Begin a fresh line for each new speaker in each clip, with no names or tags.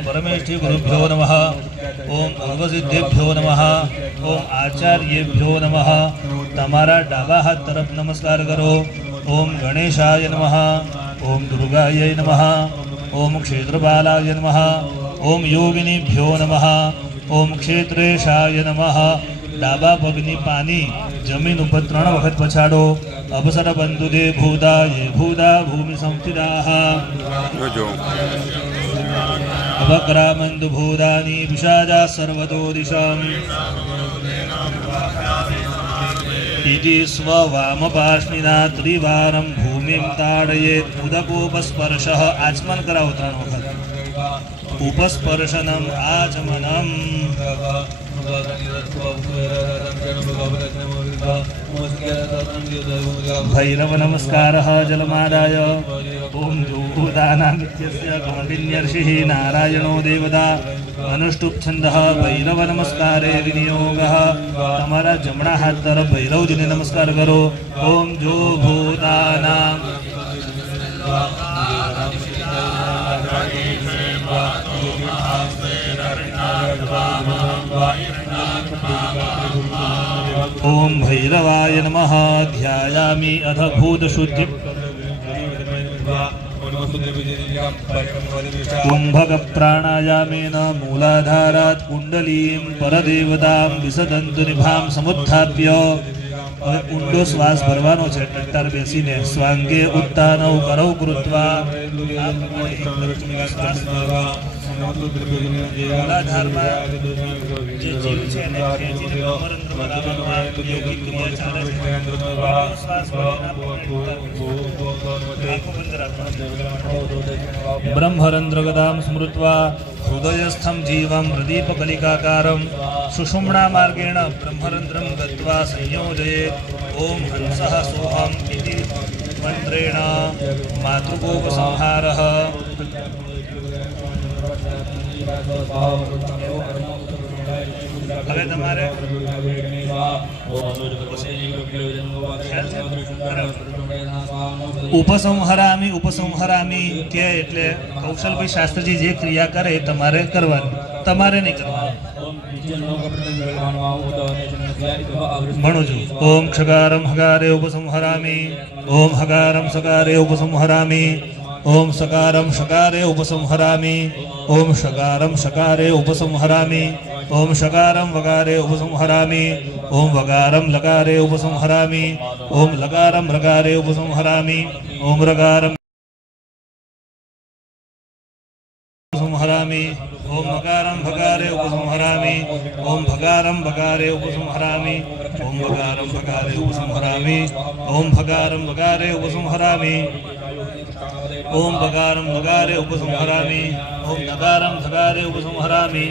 પરમેષ્ઠી ગુરુભ્યો નમઃ ઓમ સર્વસિદ્ધેભ્યો નમઃ ઓમ આચાર્યેભ્યો નમઃ તમારા ડાબા હાથ તરફ નમસ્કાર કરો ઓમ ગણેશાય નમઃ ઓમ દુર્ગાય નમઃ ઓમ ક્ષેત્રબાલાય નમઃ ઓમ યોગિનીભ્યો નમઃ ઓમ ક્ષેત્રેશાય નમઃ ડાબા પગની પાની જમીન ઉપર ત્રણ વખત પછાડો અવસર બંધુદે ભૂતા યે ભૂતા ભૂમિ સંસ્થિતાઃ अपक्रामन्दुभूतानि विषादा सर्वतो दिशाम्। इति स्ववामपाश्निना त्रिवारं भूमिं ताडयेत् उदकोपस्पर्शः आचमन कराओ त्रण वखत। उपस्पर्शनम भैरव नमस्कार, जलमादाय। भूतानामित्यस्य नारायणो देवता अनुष्टुंद भैरव नमस्कार विनियोग हमारा जमणा हाथ तरफ़ भैरव जी ने नमस्कार करो। ओम जो भूतानाम ओम भैरवाय नम, ध्यायामि अथ भूतशुद्धि। कुम्भकप्राणायामेन मूलाधारात् कुण्डलीं परदेवतां विसदन्तु निभां समुत्थाप्य હવે ઊંડો શ્વાસ ભરવાનો છે ટટ્ટાર બેસીને સ્વાંગે ઉત્તાનો કરવ કૃત્વા બ્રહ્મરંદ્રગદામ સ્મૃત્વા हृदयस्थम जीव हृदीपकलिकाकार सुषुमणा मगेण गत्वा संयोजयेत्। संयोजय ओं हंस इति मन्त्रेण હવે તમારે ઉપસંહરામી ઉપસંહરામી કે એટલે કૌશલભાઈ શાસ્ત્રીજી જે ક્રિયા કરે એ તમારે કરવાની તમારે નહીં કરવાની ભણું છું ઓમ ક્ષગારમ હગારે ઉપસંહરામી ઓમ હગારમ સગારે ઉપસંહરામી ઓમ સકારમ શકારે ઉપસંહરામી ઓમ શકારમ શકારે ઉપસંહરામી ओम शकारम वकारे उपसंहरामि ओम वकारम लकारे उपसंहरामि ओम लकारम रकारे उपसंहरामि ओम रकारम उपसंहरामि ओम मकारम भकारे उपसंहरामि ओम भकारम भकारे उपसंहरामि ओम भकारम भकारे उपसंहरामि ओम भकारम भकारे उपसंहरामि ओम भगारं भगारे उपसंहरामि ओम धगारं धगारे उपसंहरामि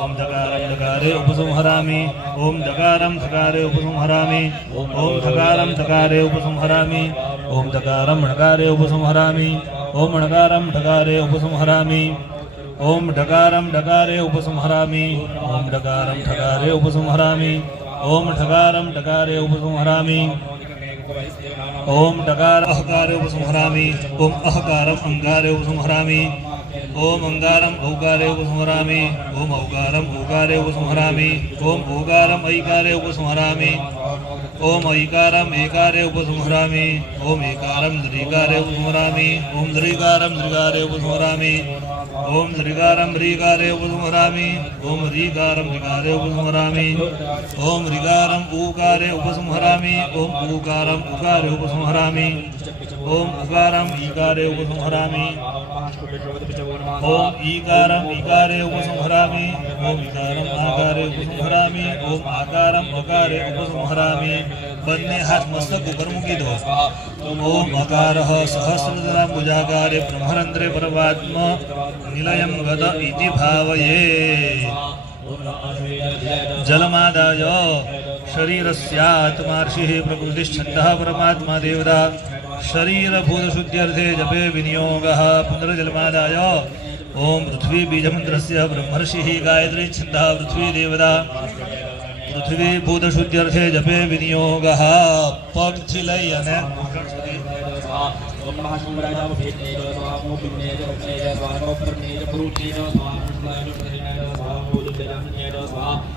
ओम धगारं धगारे उपसंहरामि ओम धगारं धगारे उपसंहरामि ओम धगारं धगारे उपसंहरामि ओम धगारं ढगारे उपसंहरामि ओम णगारं ढगारे उपसंहरामि ओम ढगारं ढगारे उपसंहरामि ओम ढगारं ढगारे उपसंहरामि ओम ढगारं ढगारे उपसंहरामि ओम टकार अहकारे उपसंहरामी ओम अहकार अंगार उपसंहरामि। ओम अंगारम् औकारे उपसंहरामि ओम औकारम् औकारे उपसंहरामि ओम औकारम् ऐकारे उपसंहरामि ओम ऐकारम् एकारे उपसंहरामि ओम एकारं द्रिकारे उपसंहरामि ओम द्रिकारं द्रिकारे उपसंहरामि ओम ऋगारं ऋगारे उपसंहरामि ओम ऋगारं ऋगारे उपसंहरामि ओम ऋगारम् ऊकारे उपसंहरामि ओम ऊकारम् उकारे उपसंहरामि ओम उकारम् ईकारे उपसंहरामि ओम ईकारम इकारे उपसंहरामि ओम इकारम आकारे उपसंहरामि ओम आकारम अकारे उपसंहरामि बन्ने हाथ मस्तक ऊपर मुकी दो ओम अकार सहस्रदराम्बुजाकारे ब्रह्मरंध्रे परमात्म। निलयम गद इति भावये। जलमादाय। शरीरस्यात्मर्षिः प्रकृतिश्छन्दः परमात्मा देवदा शरीर शरीरभूतशुद्ध्यर्थे जपे विनियोगः
पुनर्जन्मादाय। ॐ पृथ्वीबीजमन्त्रस्य ब्रह्मर्षिः गायत्री छन्दः पृथ्वीदेवता। पृथ्वीभूतशुद्ध्यर्थे जपे विनियोगः। पङ्थिलयन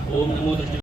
ॐ नमो